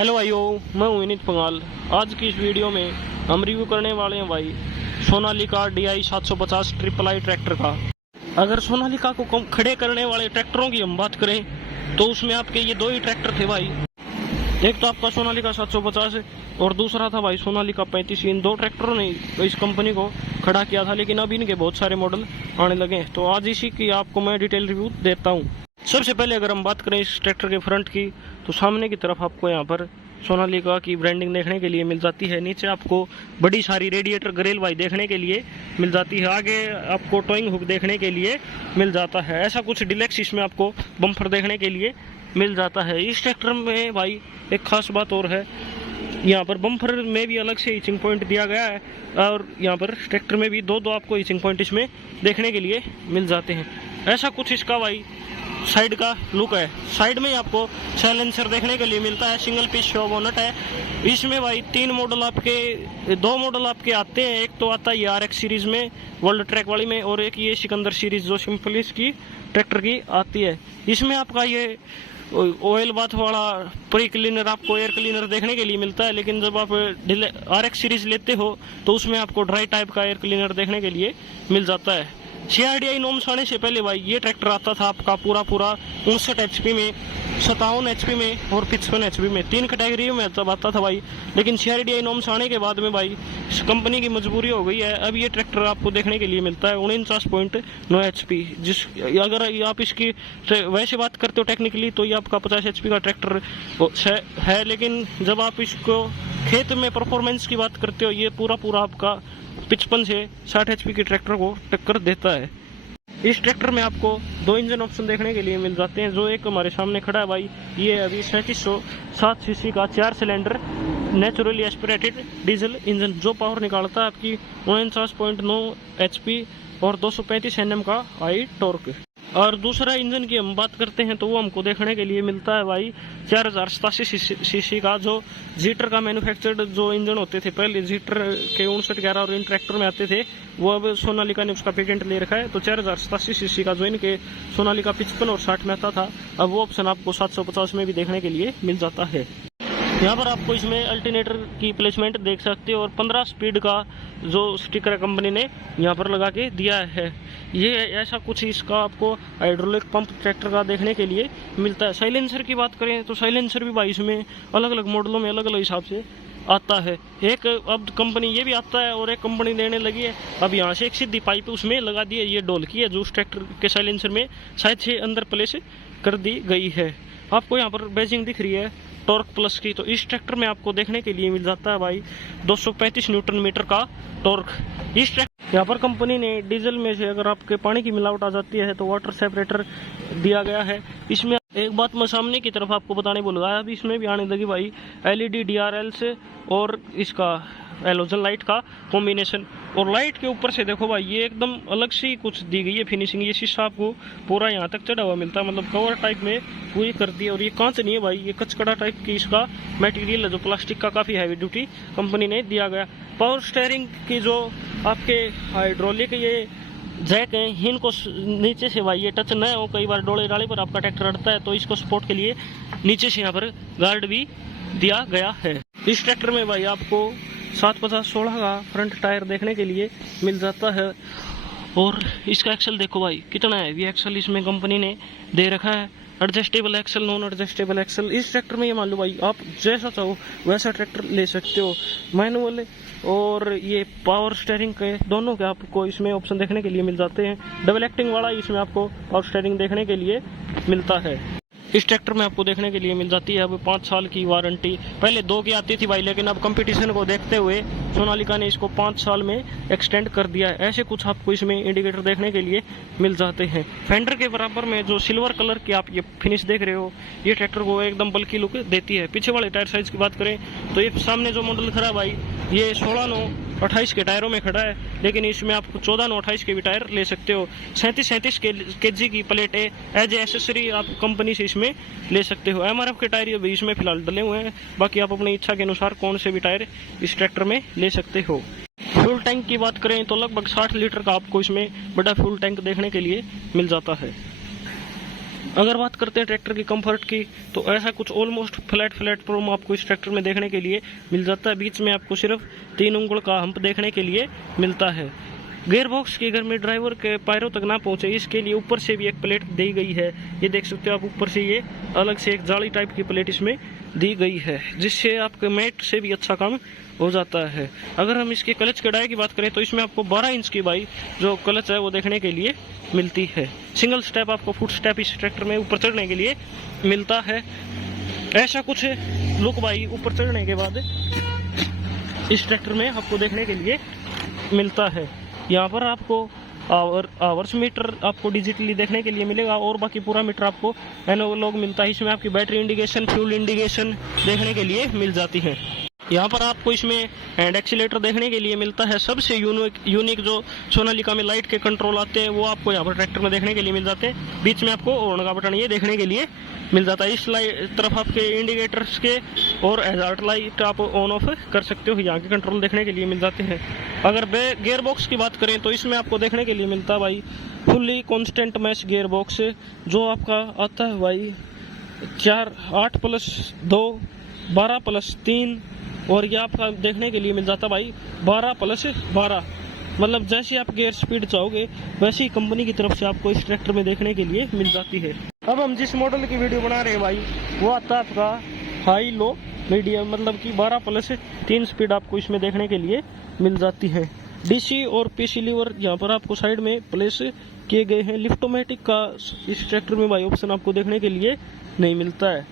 Hello भाइयों, मैं हूं विनीत पंगाल। आज की इस वीडियो में हम रिव्यू करने वाले हैं भाई Sonalika DI 750 triple I tractor का। अगर सोनालिका को खड़े करने वाले ट्रैक्टरों की हम बात करें तो उसमें आपके ये दो ही ट्रैक्टर थे भाई। एक तो आपका सोनालिका 750 और दूसरा था भाई सोनालिका 35। इन दो ट्रैक्टरों ने इस कंपनी को खड़ा किया था, लेकिन अब इनके बहुत सारे मॉडल आने लगे हैं। तो आज इसी की आपको मैं डिटेल रिव्यू देता हूँ। सबसे पहले अगर हम बात करें इस ट्रैक्टर के फ्रंट की, तो सामने की तरफ आपको यहाँ पर सोनालिका की ब्रांडिंग देखने के लिए मिल जाती है। नीचे आपको बड़ी सारी रेडिएटर ग्रिल भाई देखने के लिए मिल जाती है। आगे आपको टोइंग हुक देखने के लिए मिल जाता है। ऐसा कुछ डिलेक्स इसमें आपको बम्पर देखने के लिए मिल जाता है। इस ट्रैक्टर में भाई एक खास बात और है, यहाँ पर बम्पर में भी अलग से हीचिंग पॉइंट दिया गया है और यहाँ पर ट्रैक्टर में भी दो आपको हीचिंग पॉइंट इसमें देखने के लिए मिल जाते हैं। ऐसा कुछ इसका भाई साइड का लुक है। साइड में आपको साइलेंसर देखने के लिए मिलता है। सिंगल पीस शो बोनट है। इसमें भाई दो मॉडल आपके आते हैं। एक तो आता है RX सीरीज में वर्ल्ड ट्रैक वाली में, और एक ये सिकंदर सीरीज जो सिंपल इसकी ट्रैक्टर की आती है। इसमें आपका ये ऑयल बाथ वाला प्री क्लीनर आपको एयर क्लीनर देखने के लिए मिलता है, लेकिन जब आप RX सीरीज लेते हो तो उसमें आपको ड्राई टाइप का एयर क्लीनर देखने के लिए मिल जाता है। CRDI नॉर्म्स आने से पहले भाई ये ट्रैक्टर आता था आपका पूरा 59 HP में, 57 HP में और 55 HP में, 3 कैटेगरी में तब आता था भाई। लेकिन CRDI नॉर्म्स आने के बाद में भाई कंपनी की मजबूरी हो गई है। अब ये ट्रैक्टर आपको देखने के लिए मिलता है 49.9 HP। अगर आप इसकी वैसे बात करते हो टेक्निकली तो ये आपका 50 HP का ट्रैक्टर है, लेकिन जब आप इसको खेत में परफॉर्मेंस की बात करते हो ये पूरा आपका 55 से 60 HP की ट्रैक्टर को टक्कर देता है। इस ट्रैक्टर में आपको दो इंजन ऑप्शन देखने के लिए मिल जाते हैं। जो एक हमारे सामने खड़ा है भाई, ये अभी 3707 सीसी का 4 cylinder naturally aspirated diesel engine जो पावर निकालता है आपकी 49.9 HP और 235 Nm का हाई टॉर्क। और दूसरा इंजन की हम बात करते हैं तो वो हमको देखने के लिए मिलता है भाई 4087 सीसी का, जो जीटर का मैन्युफैक्चर्ड जो इंजन होते थे पहले जीटर के 5911 और इन ट्रैक्टर में आते थे, वो अब सोनालिका ने उसका पेटेंट ले रखा है। तो 4087 सीसी का जो इनके सोनालिका 55 और 60 में आता था, अब वो ऑप्शन आपको 750 में भी देखने के लिए मिल जाता है। यहाँ पर आपको इसमें अल्टरनेटर की प्लेसमेंट देख सकते हो और 15 स्पीड का जो स्टिकर कंपनी ने यहाँ पर लगा के दिया है। ये ऐसा कुछ इसका आपको हाइड्रोलिक पंप ट्रैक्टर का देखने के लिए मिलता है। साइलेंसर की बात करें तो साइलेंसर भी भाई इसमें अलग अलग मॉडलों में अलग अलग हिसाब से आता है। एक अब कंपनी ये भी आता है और एक कंपनी देने लगी है। अब यहाँ से एक सीधी पाइप उसमें लगा दी है, ये डोल की है जो उस ट्रैक्टर के साइलेंसर में शायद से अंदर प्लेस कर दी गई है। आपको यहाँ पर बैजिंग दिख रही है टॉर्क प्लस की, तो इस ट्रैक्टर में आपको देखने के लिए मिल जाता है भाई 235 न्यूटन मीटर का टॉर्क। इस ट्रैक्टर यहाँ पर कंपनी ने डीजल में से अगर आपके पानी की मिलावट आ जाती है तो वाटर सेपरेटर दिया गया है। इसमें एक बात मैं सामने की तरफ आपको बताने भूल गया, अभी इसमें भी आने लगी भाई LED DRL से और इसका एलोजन लाइट का कॉम्बिनेशन। और लाइट के ऊपर से देखो भाई ये एकदम अलग सी कुछ दी गई है फिनिशिंग। ये शीशा आपको पूरा यहाँ तक चढ़ा हुआ मिलता है, मतलब कवर टाइप में पूरी कर दी है। और ये कांच नहीं है भाई, ये कचकड़ा टाइप की इसका मटेरियल है जो प्लास्टिक का काफ़ी हैवी ड्यूटी कंपनी ने दिया गया। पावर स्टीयरिंग की जो आपके हाइड्रोलिक ये जैक हैं, इनको नीचे से भाई ये टच न हो, कई बार डोले डाले पर आपका ट्रैक्टर अड़ता है तो इसको सपोर्ट के लिए नीचे से यहाँ पर गार्ड भी दिया गया है। इस ट्रैक्टर में भाई आपको 750/16 का फ्रंट टायर देखने के लिए मिल जाता है। और इसका एक्सल देखो भाई कितना है, ये एक्सल इसमें कंपनी ने दे रखा है। Adjustable axle, non adjustable axle. इस ट्रैक्टर में ये मान लो भाई आप जैसा चाहो वैसा ट्रैक्टर ले सकते हो। मैनुअल और ये पावर स्टीयरिंग के दोनों के आपको इसमें ऑप्शन देखने के लिए मिल जाते हैं। डबल एक्टिंग वाला इसमें आपको पावर स्टीयरिंग देखने के लिए मिलता है। इस ट्रैक्टर में आपको देखने के लिए मिल जाती है अब 5 साल की वारंटी। पहले 2 की आती थी भाई, लेकिन अब कंपटीशन को देखते हुए सोनालिका ने इसको 5 साल में एक्सटेंड कर दिया है। ऐसे कुछ आपको इसमें इंडिकेटर देखने के लिए मिल जाते हैं। फेंडर के बराबर में जो सिल्वर कलर की आप ये फिनिश देख रहे हो, ये ट्रैक्टर को एकदम बल्कि लुक देती है। पीछे वाले टायर साइज की बात करें तो ये सामने जो मॉडल खड़ा है भाई, ये 16/9/28 के टायरों में खड़ा है, लेकिन इसमें आप 14/9/28 के भी टायर ले सकते हो। 37 kg की प्लेट है, एज एसेसरी आप कंपनी से इसमें ले सकते हो। MRF के टायर भी इसमें फिलहाल डले हुए हैं, बाकी आप अपनी इच्छा के अनुसार कौन से भी टायर इस ट्रैक्टर में ले सकते हो। फ्यूल टैंक की बात करें तो लगभग 60 लीटर का आपको इसमें बड़ा फ्यूल टैंक देखने के लिए मिल जाता है। अगर बात करते हैं ट्रैक्टर की कंफर्ट की, तो ऐसा कुछ ऑलमोस्ट फ्लैट प्लेटफॉर्म आपको इस ट्रैक्टर में देखने के लिए मिल जाता है। बीच में आपको सिर्फ 3 उंगल का हम्प देखने के लिए मिलता है। गियर बॉक्स की अगर मैं ड्राइवर के पैरों तक ना पहुंचे, इसके लिए ऊपर से भी एक प्लेट दी गई है। ये देख सकते हो आप, ऊपर से ये अलग से एक जाली टाइप की प्लेट इसमें दी गई है, जिससे आपके मेट से भी अच्छा काम हो जाता है। अगर हम इसके क्लच कढ़ाई की बात करें, तो इसमें आपको 12 इंच की भाई जो क्लच है वो देखने के लिए मिलती है। सिंगल स्टेप आपको फुट स्टेप इस ट्रैक्टर में ऊपर चढ़ने के लिए मिलता है। ऐसा कुछ लुक भाई ऊपर चढ़ने के बाद इस ट्रैक्टर में आपको देखने के लिए मिलता है। यहाँ पर आपको आवर्स मीटर आपको डिजिटली देखने के लिए मिलेगा, और बाकी पूरा मीटर आपको एनालॉग मिलता है। इसमें आपकी बैटरी इंडिकेशन, फ्यूल इंडिकेशन देखने के लिए मिल जाती है। यहाँ पर आपको इसमें हैंड एक्सीलेटर देखने के लिए मिलता है। सबसे यूनिक जो सोनालिका में लाइट के कंट्रोल आते हैं वो आपको यहाँ पर ट्रैक्टर में देखने के लिए मिल जाते हैं। बीच में आपको हॉर्न का बटन ये देखने के लिए मिल जाता है। इस तरफ आपके इंडिकेटर्स के और हैजार्ड लाइट आप ऑन ऑफ कर सकते हो, यहाँ के कंट्रोल देखने के लिए मिल जाते हैं। अगर गियर बॉक्स की बात करें, तो इसमें आपको देखने के लिए मिलता है भाई fully constant mesh gear box, जो आपका आता है भाई 8+2 12+3, और ये आपका देखने के लिए मिल जाता है भाई 12+12। मतलब जैसी आप गियर स्पीड चाहोगे वैसी कंपनी की तरफ से आपको इस ट्रैक्टर में देखने के लिए मिल जाती है। अब हम जिस मॉडल की वीडियो बना रहे हैं भाई, वो आता है आपका हाई लो मीडियम, मतलब कि 12+3 स्पीड आपको इसमें देखने के लिए मिल जाती है। डीसी और पीसी लीवर यहाँ पर आपको साइड में प्लेस किए गए हैं। लिफ्टोमेटिक का इस ट्रैक्टर में भाई ऑप्शन आपको देखने के लिए नहीं मिलता है।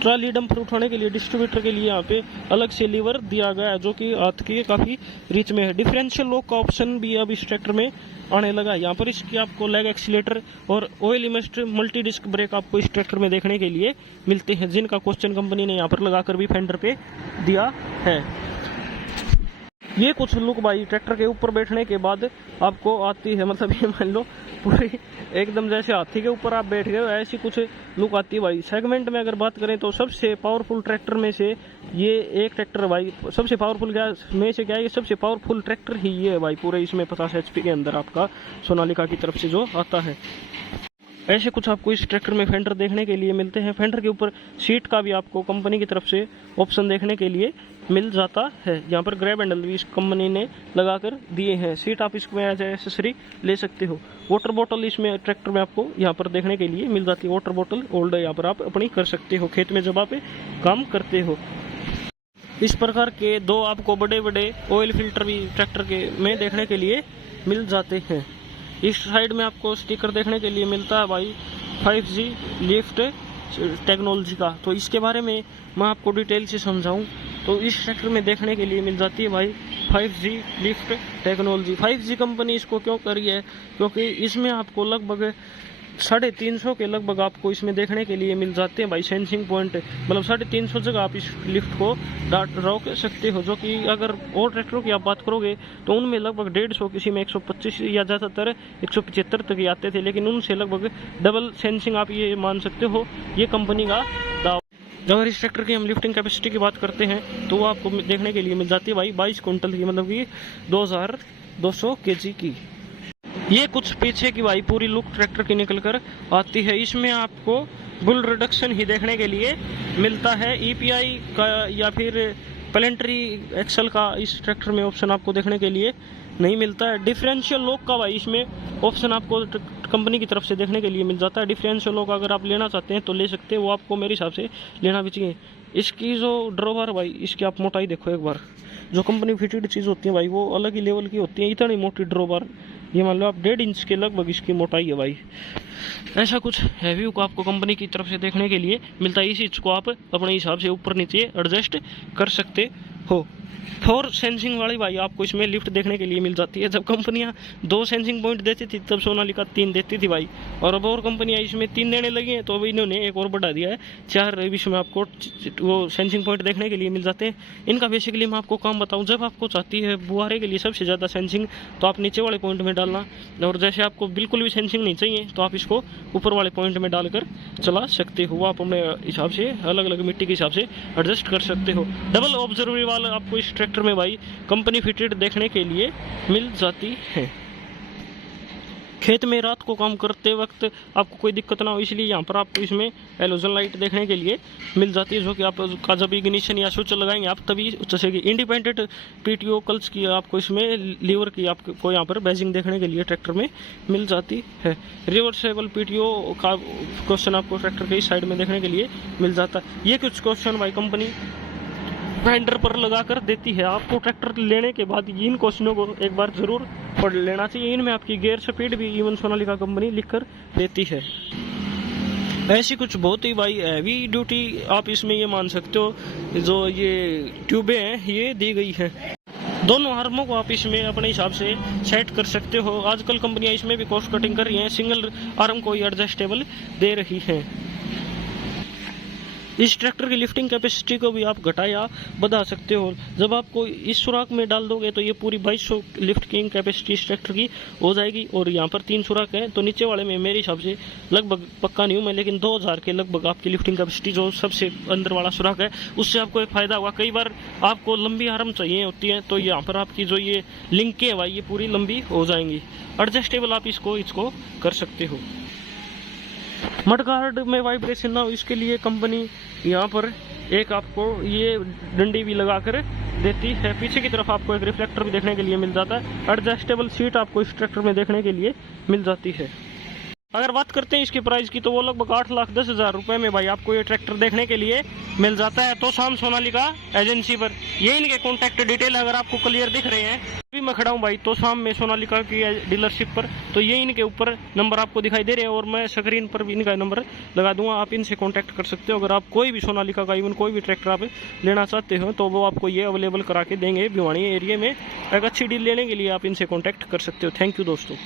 ट्राली डंपर उठाने के लिए डिस्ट्रीब्यूटर के लिए यहाँ पे अलग से लीवर दिया गया है, जो कि हाथ के काफी रीच में है। डिफरेंशियल लॉक का ऑप्शन भी अब इस ट्रैक्टर में आने लगा है। यहाँ पर इसकी आपको लेग एक्सीलेटर और ऑयल इमिस्ट मल्टी डिस्क ब्रेक आपको इस ट्रैक्टर में देखने के लिए मिलते हैं, जिनका क्वेश्चन कंपनी ने यहाँ पर लगाकर भी फेंडर पे दिया है। ये कुछ लुक भाई ट्रैक्टर के ऊपर बैठने के बाद आपको आती है। मतलब ये मान लो पूरी एकदम जैसे हाथी के ऊपर आप बैठ गए, ऐसी कुछ लुक आती है भाई। सेगमेंट में अगर बात करें तो सबसे पावरफुल ट्रैक्टर में से ये एक ट्रैक्टर भाई, सबसे पावरफुल में से क्या है, ये सबसे पावरफुल ट्रैक्टर ही ये है भाई। पूरे इसमें 50 HP के अंदर आपका सोनालिका की तरफ से जो आता है। ऐसे कुछ आपको इस ट्रैक्टर में फेंडर देखने के लिए मिलते हैं। फेंडर के ऊपर सीट का भी आपको कंपनी की तरफ से ऑप्शन देखने के लिए मिल जाता है। यहाँ पर ग्रैब हैंडल भी इस कंपनी ने लगाकर दिए हैं। सीट आप इसमें एज एसेसरी ले सकते हो। वाटर बोतल इसमें ट्रैक्टर में आपको यहाँ पर देखने के लिए मिल जाती है। वाटर बोतल होल्डर यहाँ पर आप अपनी कर सकते हो, खेत में जब आप काम करते हो। इस प्रकार के 2 आपको बड़े बड़े ऑयल फिल्टर भी ट्रैक्टर के में देखने के लिए मिल जाते हैं। इस साइड में आपको स्टिकर देखने के लिए मिलता है भाई 5G लिफ्ट टेक्नोलॉजी का। तो इसके बारे में मैं आपको डिटेल से समझाऊं तो इस ट्रैक्टर में देखने के लिए मिल जाती है भाई 5G lift technology. 5G company इसको क्यों करी है, क्योंकि इसमें आपको लगभग 350 के लगभग आपको इसमें देखने के लिए मिल जाते हैं भाई सेंसिंग पॉइंट। मतलब 350 जगह आप इस लिफ्ट को रोक सकते हो, जो कि अगर और ट्रैक्टरों की आप बात करोगे तो उनमें लगभग 150, किसी में 125 या ज़्यादातर 175 तक ही आते थे, लेकिन उनसे लगभग डबल सेंसिंग आप ये मान सकते हो। ये कंपनी का दावा। अगर इस ट्रैक्टर की हम लिफ्टिंग कैपेसिटी की बात करते हैं तो वो आपको देखने के लिए मिल जाती है भाई 22 क्विंटल की, मतलब कि 2200 kg की। ये कुछ पीछे की भाई पूरी लुक ट्रैक्टर की निकल कर आती है। इसमें आपको बुल रिडक्शन ही देखने के लिए मिलता है। EPI का या फिर प्लेंट्री एक्सल का इस ट्रैक्टर में ऑप्शन आपको देखने के लिए नहीं मिलता है। डिफरेंशियल लॉक का भाई इसमें ऑप्शन आपको कंपनी की तरफ से देखने के लिए मिल जाता है। डिफरेंशियल लॉक अगर आप लेना चाहते हैं तो ले सकते हैं, वो आपको मेरे हिसाब से लेना भी चाहिए। इसकी जो ड्रॉवर भाई, इसकी आप मोटाई देखो एक बार। जो कंपनी फिटेड चीज़ होती है भाई वो अलग ही लेवल की होती है। इतनी मोटी ड्रॉवर, ये मान लो आप 1.5 इंच के लगभग इसकी मोटाई है भाई। ऐसा कुछ हैवी को आपको कंपनी की तरफ से देखने के लिए मिलता है। इस चीज़ को आप अपने हिसाब से ऊपर नीचे एडजस्ट कर सकते हो। 4 सेंसिंग वाली भाई आपको इसमें लिफ्ट देखने के लिए मिल जाती है। जब कंपनियां 2 सेंसिंग पॉइंट देती थी तब सोनालिका 3 देती थी भाई, और अब और कंपनियां इसमें 3 देने लगी हैं, तो अब इन्होंने एक और बढ़ा दिया है 4 इसमें आपको वो सेंसिंग पॉइंट देखने के लिए मिल जाते हैं। इनका बेसिकली मैं आपको काम बताऊं, जब आपको चाहती है बुआरे के लिए सबसे ज़्यादा सेंसिंग तो आप नीचे वाले पॉइंट में डालना, और जैसे आपको बिल्कुल भी सेंसिंग नहीं चाहिए तो आप इसको ऊपर वाले पॉइंट में डालकर चला सकते हो। आप अपने हिसाब से अलग अलग मिट्टी के हिसाब से एडजस्ट कर सकते हो। डबल ऑब्जर्वर वाला आपको इस ट्रैक्टर में भाई कंपनी फिटेड देखने के लिए मिल जाती है। खेत में रात को काम करते वक्त आपको कोई दिक्कत ना हो, इसलिए यहाँ पर आपको इसमें हेलोजन लाइट देखने के लिए मिल जाती है, जो कि आपका जब इग्निशन या स्विच लगाएंगे आप तभी जैसे कि इंडिपेंडेंट पीटीओ कल्स की आपको इसमें लीवर की आपको यहाँ पर बैजिंग देखने के लिए ट्रैक्टर में मिल जाती है। रिवर्सेबल पीटीओ का क्वेश्चन आपको ट्रैक्टर के इस साइड में देखने के लिए मिल जाता है। ये कुछ क्वेश्चन भाई कंपनी ग्राइंडर पर लगा कर देती है। आपको ट्रैक्टर लेने के बाद इन क्वेश्चनों को एक बार जरूर पढ़ लेना चाहिए। इनमें आपकी गियर स्पीड भी इवन सोनालिका कंपनी लिख कर देती है। ऐसी कुछ बहुत ही भाई हैवी ड्यूटी आप इसमें ये मान सकते हो, जो ये ट्यूबें हैं ये दी गई है। दोनों आर्मों को आप इसमें अपने हिसाब से सेट कर सकते हो। आजकल कंपनियां इसमें भी कॉस्ट कटिंग कर रही हैं, सिंगल आर्म को एडजस्टेबल दे रही हैं। इस ट्रैक्टर की लिफ्टिंग कैपेसिटी को भी आप घटा या बढ़ा सकते हो। जब आपको इस सुराख में डाल दोगे तो ये पूरी 2200 लिफ्टिंग कैपेसिटी इस ट्रैक्टर की हो जाएगी। और यहाँ पर 3 सुराख हैं, तो नीचे वाले में मेरे हिसाब से लगभग पक्का नहीं हूँ मैं, लेकिन 2000 के लगभग आपकी लिफ्टिंग कैपेसिटी जो सबसे अंदर वाला सुराख है उससे आपको एक फायदा होगा। कई बार आपको लंबी आर्म चाहिए होती है तो यहाँ पर आपकी जो ये लिंकें है भाई ये पूरी लंबी हो जाएंगी। एडजस्टेबल आप इसको कर सकते हो। मडगार्ड में वाइब्रेशन ना हो इसके लिए कंपनी यहाँ पर एक आपको ये डंडी भी लगा कर देती है। पीछे की तरफ आपको एक रिफ्लेक्टर भी देखने के लिए मिल जाता है। एडजस्टेबल सीट आपको इस ट्रैक्टर में देखने के लिए मिल जाती है। अगर बात करते हैं इसकी प्राइस की तो वो लगभग 8,10,000 रुपये में भाई आपको ये ट्रैक्टर देखने के लिए मिल जाता है। तो शाम सोनालिका एजेंसी पर ये इनके कॉन्टैक्ट डिटेल अगर आपको क्लियर दिख रहे हैं, अभी मैं खड़ा हूँ भाई तो शाम में सोनालिका की डीलरशिप पर, तो ये इनके ऊपर नंबर आपको दिखाई दे रहे हैं और मैं स्क्रीन पर भी इनका नंबर लगा दूंगा। आप इनसे कॉन्टैक्ट कर सकते हो। अगर आप कोई भी सोनालिका का इवन कोई भी ट्रैक्टर आप लेना चाहते हो तो वो आपको ये अवेलेबल करा के देंगे। भिवानी एरिया में एक अच्छी डील लेने के लिए आप इनसे कॉन्टैक्ट कर सकते हो। थैंक यू दोस्तों।